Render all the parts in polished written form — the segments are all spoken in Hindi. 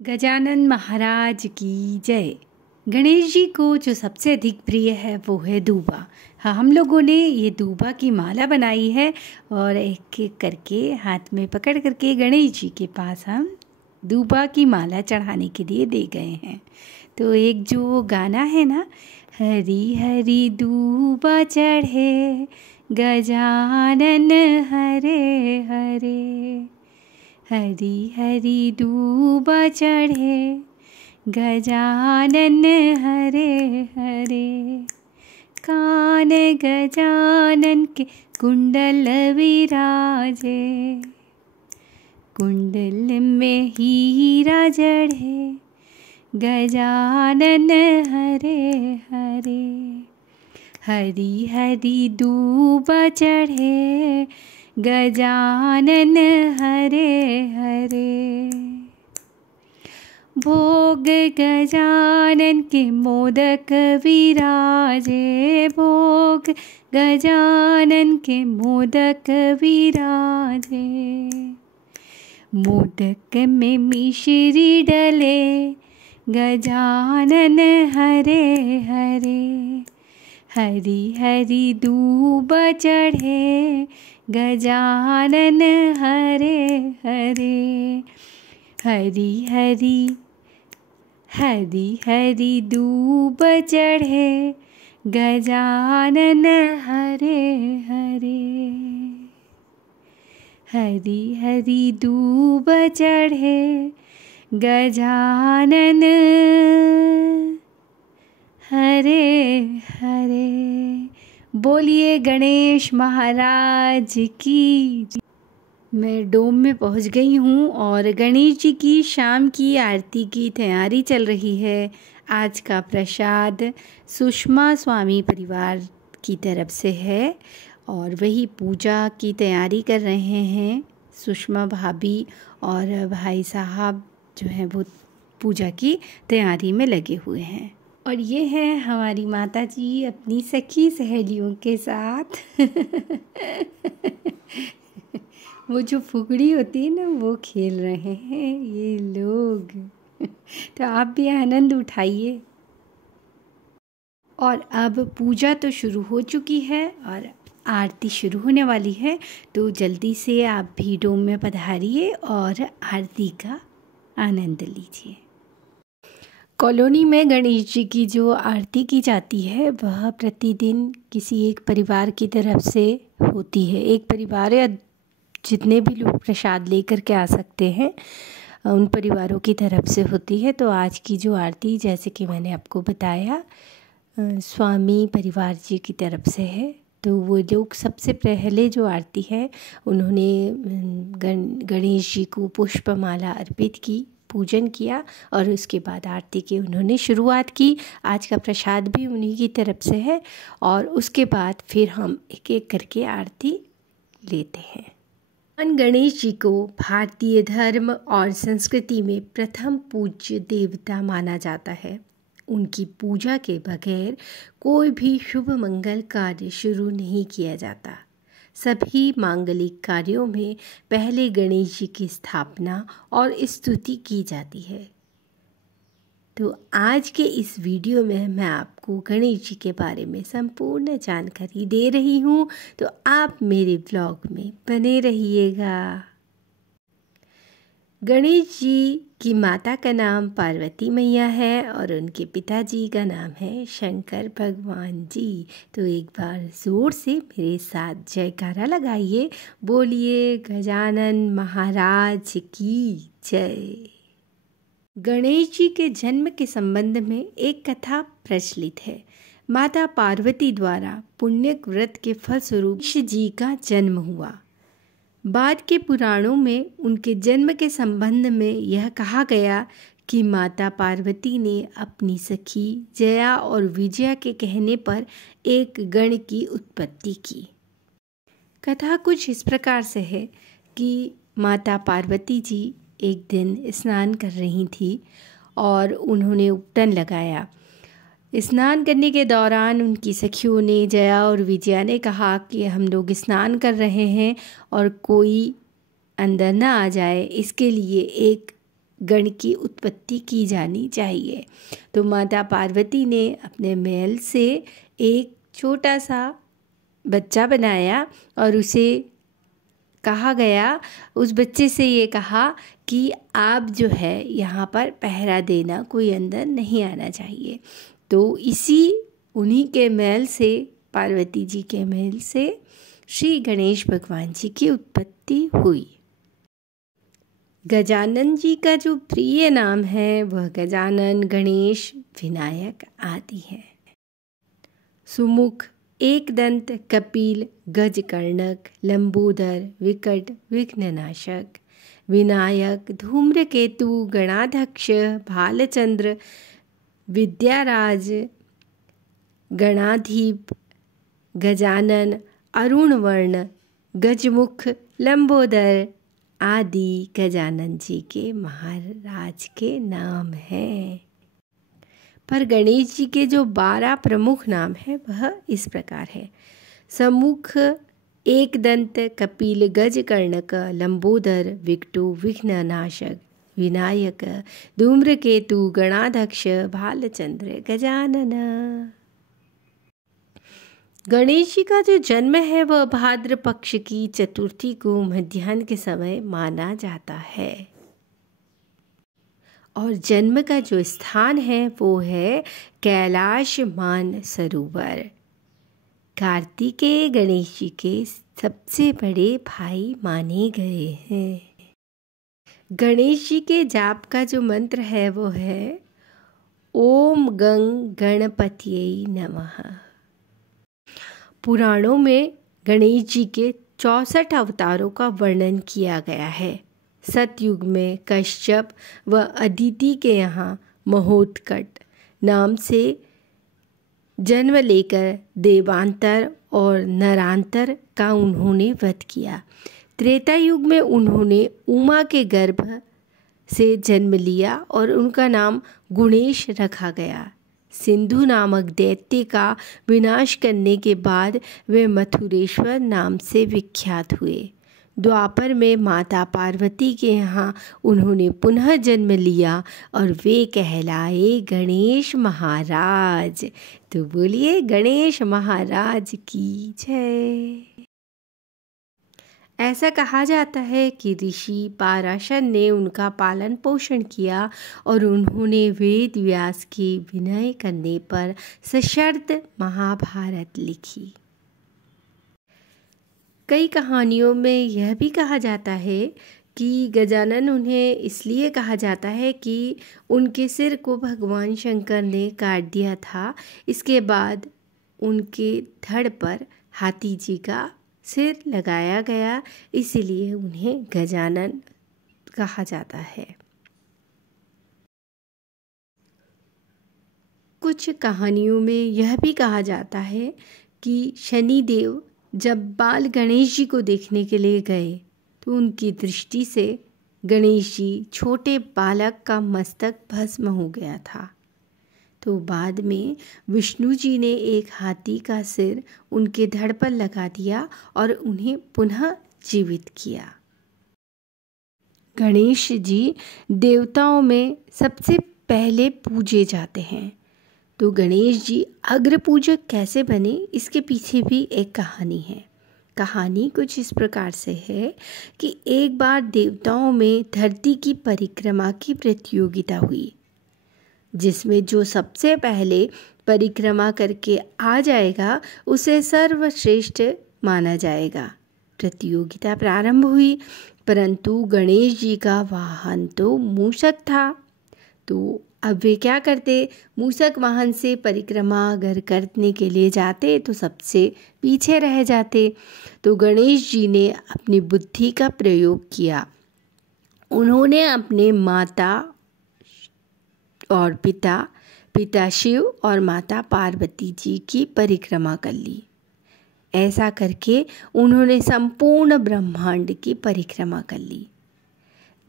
गजानन महाराज की जय। गणेश जी को जो सबसे अधिक प्रिय है वो है दूबा। हाँ, हम लोगों ने ये दूबा की माला बनाई है और एक एक करके हाथ में पकड़ करके गणेश जी के पास हम दूबा की माला चढ़ाने के लिए दे गए हैं। तो एक जो गाना है ना, हरी हरी दूबा चढ़े गजानन हरे हरे, हरी हरी दूबा चढ़े गजानन हरे हरे, कान गजानन के कुंडल विराजे, कुंडल में हीरा जड़े गजानन हरे हरे, हरी हरी दूबा चढ़े गजानन हरे हरे, भोग गजानन के मोदक विराजे, भोग गजानन के मोदक विराजे, मोदक में मिश्री डले गजानन हरे हरे, हरी हरी दूबा चढ़े गजानन हरे हरे, हरी हरी हरी हरी दूबा चढ़े गजानन हरे हरे, हरी हरी दूबा चढ़े गजानन हरे हरे। बोलिए गणेश महाराज की। मैं डोम में पहुंच गई हूं और गणेश जी की शाम की आरती की तैयारी चल रही है। आज का प्रसाद सुषमा स्वामी परिवार की तरफ से है और वही पूजा की तैयारी कर रहे हैं। सुषमा भाभी और भाई साहब जो हैं वो पूजा की तैयारी में लगे हुए हैं। और ये है हमारी माता जी अपनी सखी सहेलियों के साथ वो जो फुगड़ी होती है ना वो खेल रहे हैं ये लोग। तो आप भी आनंद उठाइए। और अब पूजा तो शुरू हो चुकी है और आरती शुरू होने वाली है, तो जल्दी से आप भी डोम में पधारिए और आरती का आनंद लीजिए। कॉलोनी में गणेश जी की जो आरती की जाती है वह प्रतिदिन किसी एक परिवार की तरफ से होती है। एक परिवार या जितने भी लोग प्रसाद लेकर के आ सकते हैं उन परिवारों की तरफ से होती है। तो आज की जो आरती, जैसे कि मैंने आपको बताया, स्वामी परिवार जी की तरफ से है। तो वो लोग सबसे पहले जो आरती है उन्होंने गणेश जी को पुष्पमाला अर्पित की, पूजन किया और उसके बाद आरती की उन्होंने शुरुआत की। आज का प्रसाद भी उन्हीं की तरफ से है और उसके बाद फिर हम एक एक करके आरती लेते हैं। भगवान गणेश जी को भारतीय धर्म और संस्कृति में प्रथम पूज्य देवता माना जाता है। उनकी पूजा के बगैर कोई भी शुभ मंगल कार्य शुरू नहीं किया जाता। सभी मांगलिक कार्यों में पहले गणेश जी की स्थापना और स्तुति की जाती है। तो आज के इस वीडियो में मैं आपको गणेश जी के बारे में संपूर्ण जानकारी दे रही हूँ, तो आप मेरे ब्लॉग में बने रहिएगा। गणेश जी की माता का नाम पार्वती मैया है और उनके पिताजी का नाम है शंकर भगवान जी। तो एक बार ज़ोर से मेरे साथ जयकारा लगाइए, बोलिए गजानन महाराज की जय। गणेश जी के जन्म के संबंध में एक कथा प्रचलित है। माता पार्वती द्वारा पुण्य व्रत के फलस्वरूप गणेश जी का जन्म हुआ। बाद के पुराणों में उनके जन्म के संबंध में यह कहा गया कि माता पार्वती ने अपनी सखी जया और विजया के कहने पर एक गण की उत्पत्ति की। कथा कुछ इस प्रकार से है कि माता पार्वती जी एक दिन स्नान कर रही थी और उन्होंने उपटन लगाया। स्नान करने के दौरान उनकी सखियों ने, जया और विजया ने कहा कि हम लोग स्नान कर रहे हैं और कोई अंदर ना आ जाए, इसके लिए एक गण की उत्पत्ति की जानी चाहिए। तो माता पार्वती ने अपने महल से एक छोटा सा बच्चा बनाया और उसे कहा गया, उस बच्चे से ये कहा कि आप जो है यहाँ पर पहरा देना, कोई अंदर नहीं आना चाहिए। तो उन्हीं के महल से, पार्वती जी के महल से श्री गणेश भगवान जी की उत्पत्ति हुई। गजानन जी का जो प्रिय नाम है वह गजानन, गणेश, विनायक आदि है। सुमुख, एकदंत, कपिल, गजकर्णक, लंबोदर, विकट, विघ्ननाशक, विनायक, धूम्रकेतु, गणाध्यक्ष, भालचंद्र, विद्याराज, गणाधीप, गजानन, अरुणवर्ण, गजमुख, लंबोदर आदि गजानन जी के महाराज के नाम हैं। पर गणेश जी के जो 12 प्रमुख नाम हैं वह इस प्रकार है। समुख, एकदंत, कपिल, गजकर्णक, लंबोदर, विकटु, विघ्ननाशक, विनायक, धूम्रकेतु, गणाध्यक्ष, भालचंद्र, गजानन। गणेश जी का जो जन्म है वह भाद्र पक्ष की चतुर्थी को मध्याह्न के समय माना जाता है और जन्म का जो स्थान है वो है कैलाश मानसरोवर। कार्तिकेय गणेश जी के सबसे बड़े भाई माने गए हैं। गणेश जी के जाप का जो मंत्र है वो है ओम गंग गणपतिये नमः। पुराणों में गणेश जी के 64 अवतारों का वर्णन किया गया है। सतयुग में कश्यप व अदिति के यहाँ महोत्कट नाम से जन्म लेकर देवांतर और नरांतर का उन्होंने वध किया। त्रेता युग में उन्होंने उमा के गर्भ से जन्म लिया और उनका नाम गुणेश रखा गया। सिंधु नामक दैत्य का विनाश करने के बाद वे मथुरेश्वर नाम से विख्यात हुए। द्वापर में माता पार्वती के यहाँ उन्होंने पुनः जन्म लिया और वे कहलाए गणेश महाराज। तो बोलिए गणेश महाराज की जय। ऐसा कहा जाता है कि ऋषि पाराशर ने उनका पालन पोषण किया और उन्होंने वेद व्यास के विनय करने पर सशर्त महाभारत लिखी। कई कहानियों में यह भी कहा जाता है कि गजानन उन्हें इसलिए कहा जाता है कि उनके सिर को भगवान शंकर ने काट दिया था। इसके बाद उनके धड़ पर हाथी जी का सिर लगाया गया, इसीलिए उन्हें गजानन कहा जाता है। कुछ कहानियों में यह भी कहा जाता है कि शनिदेव जब बाल गणेश जी को देखने के लिए गए तो उनकी दृष्टि से गणेश जी छोटे बालक का मस्तक भस्म हो गया था। तो बाद में विष्णु जी ने एक हाथी का सिर उनके धड़ पर लगा दिया और उन्हें पुनः जीवित किया। गणेश जी देवताओं में सबसे पहले पूजे जाते हैं। तो गणेश जी अग्र पूजक कैसे बने, इसके पीछे भी एक कहानी है। कहानी कुछ इस प्रकार से है कि एक बार देवताओं में धरती की परिक्रमा की प्रतियोगिता हुई, जिसमें जो सबसे पहले परिक्रमा करके आ जाएगा उसे सर्वश्रेष्ठ माना जाएगा। प्रतियोगिता प्रारंभ हुई, परंतु गणेश जी का वाहन तो मूषक था। तो अब वे क्या करते, मूषक वाहन से परिक्रमा अगर करने के लिए जाते तो सबसे पीछे रह जाते। तो गणेश जी ने अपनी बुद्धि का प्रयोग किया। उन्होंने अपने माता और पिता शिव और माता पार्वती जी की परिक्रमा कर ली। ऐसा करके उन्होंने संपूर्ण ब्रह्मांड की परिक्रमा कर ली।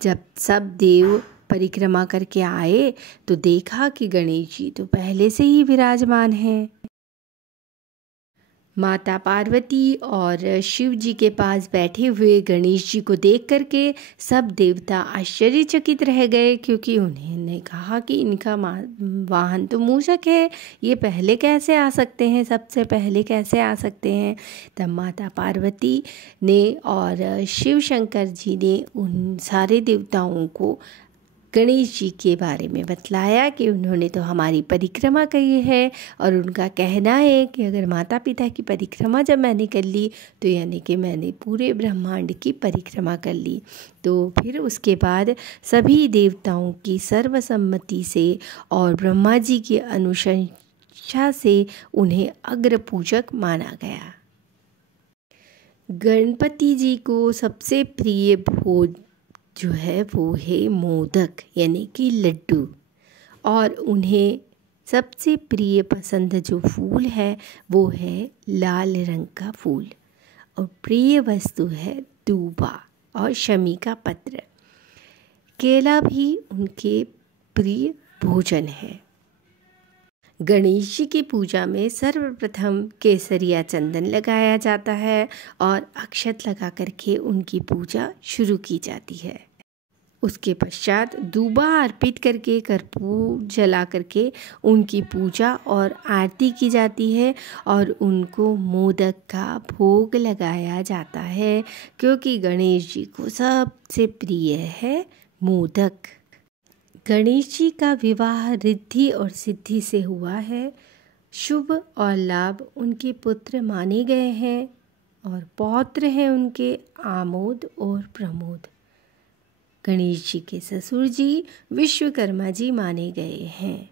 जब सब देव परिक्रमा करके आए तो देखा कि गणेश जी तो पहले से ही विराजमान हैं। माता पार्वती और शिव जी के पास बैठे हुए गणेश जी को देख करके सब देवता आश्चर्यचकित रह गए, क्योंकि उन्होंने कहा कि इनका वाहन तो मूषक है, ये पहले कैसे आ सकते हैं, सबसे पहले कैसे आ सकते हैं। तब माता पार्वती ने और शिव शंकर जी ने उन सारे देवताओं को गणेश जी के बारे में बतलाया कि उन्होंने तो हमारी परिक्रमा की है, और उनका कहना है कि अगर माता पिता की परिक्रमा जब मैंने कर ली तो यानी कि मैंने पूरे ब्रह्मांड की परिक्रमा कर ली। तो फिर उसके बाद सभी देवताओं की सर्वसम्मति से और ब्रह्मा जी की अनुशंसा से उन्हें अग्र पूजक माना गया। गणपति जी को सबसे प्रिय भोज जो है वो है मोदक यानी कि लड्डू, और उन्हें सबसे प्रिय पसंद जो फूल है वो है लाल रंग का फूल, और प्रिय वस्तु है दूबा और शमी का पत्र। केला भी उनके प्रिय भोजन है। गणेश जी की पूजा में सर्वप्रथम केसरिया चंदन लगाया जाता है और अक्षत लगा करके उनकी पूजा शुरू की जाती है। उसके पश्चात दूबा अर्पित करके कर्पूर जला करके उनकी पूजा और आरती की जाती है, और उनको मोदक का भोग लगाया जाता है, क्योंकि गणेश जी को सबसे प्रिय है मोदक। गणेश जी का विवाह रिद्धि और सिद्धि से हुआ है। शुभ और लाभ उनके पुत्र माने गए हैं, और पौत्र हैं उनके आमोद और प्रमोद। गणेश जी के ससुर जी विश्वकर्मा जी माने गए हैं,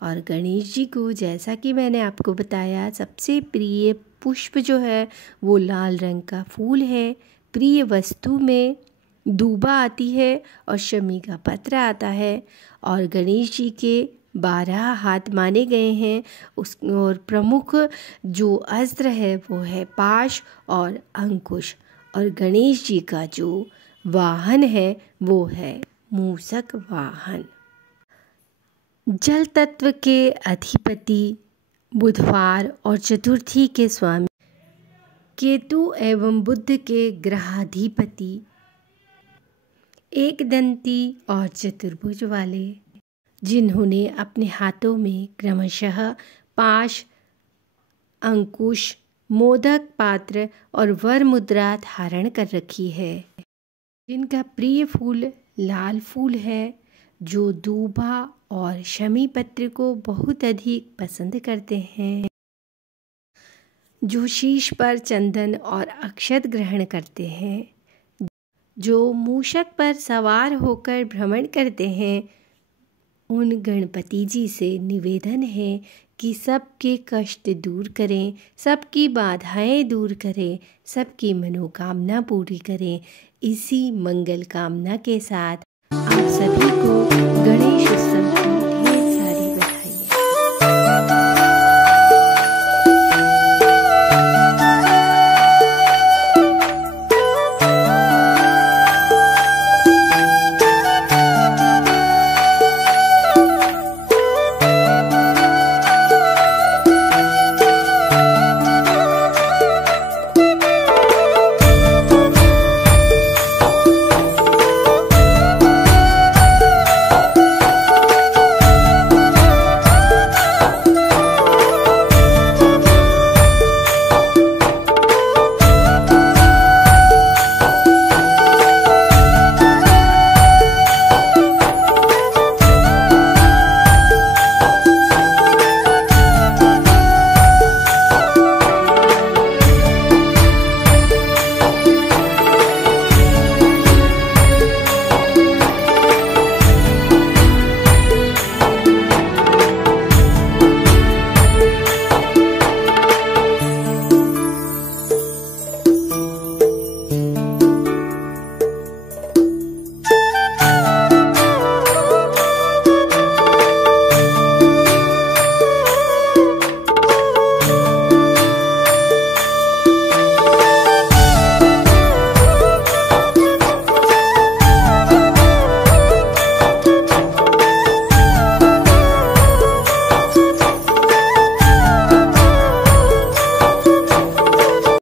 और गणेश जी को जैसा कि मैंने आपको बताया सबसे प्रिय पुष्प जो है वो लाल रंग का फूल है। प्रिय वस्तु में दूबा आती है और शमी का पत्र आता है, और गणेश जी के 12 हाथ माने गए हैं। और प्रमुख जो अस्त्र है वो है पाश और अंकुश, और गणेश जी का जो वाहन है वो है मूषक वाहन। जल तत्व के अधिपति बुधवार और चतुर्थी के स्वामी केतु एवं बुध के ग्रहाधिपति एक दंती और चतुर्भुज वाले, जिन्होंने अपने हाथों में क्रमशः पाश, अंकुश, मोदक पात्र और वर मुद्रा धारण कर रखी है, जिनका प्रिय फूल लाल फूल है, जो दूबा और शमी पत्र को बहुत अधिक पसंद करते हैं, जो शीश पर चंदन और अक्षत ग्रहण करते हैं, जो मूषक पर सवार होकर भ्रमण करते हैं। उन गणपति जी से निवेदन है कि सबके कष्ट दूर करें, सबकी बाधाएं दूर करें, सबकी मनोकामना पूरी करें। इसी मंगल कामना के साथ आप सभी को